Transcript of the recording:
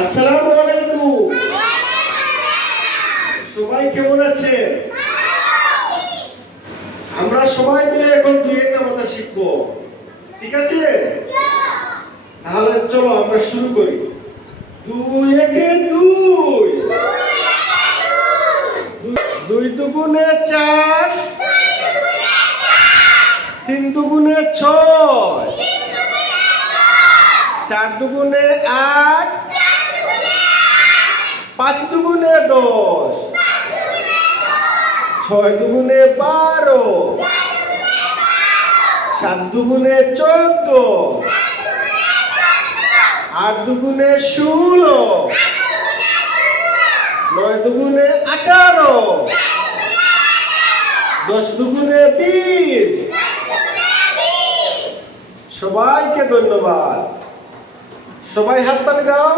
আসসালামু আলাইকুম। সবাই কেমন আছেন? আমরা সবাই মিলে এখন দুইয়ের নামতা শিখবো, ঠিক আছে? তাহলে চলো আমরা শুরু করি। দুই একে দুই, দুই দুগুণে চার, তিন দুগুণে ছয়, চার দুগুণে আট, পাঁচ দুগুণে 10, ছয় দুগুণে 12, সাত দুগুণে 14, আট দুগুণে 16, নয় দুগুণে 18, 10 দুগুণে 20। সবাইকে ধন্যবাদ। সবাই হাততালি দাও।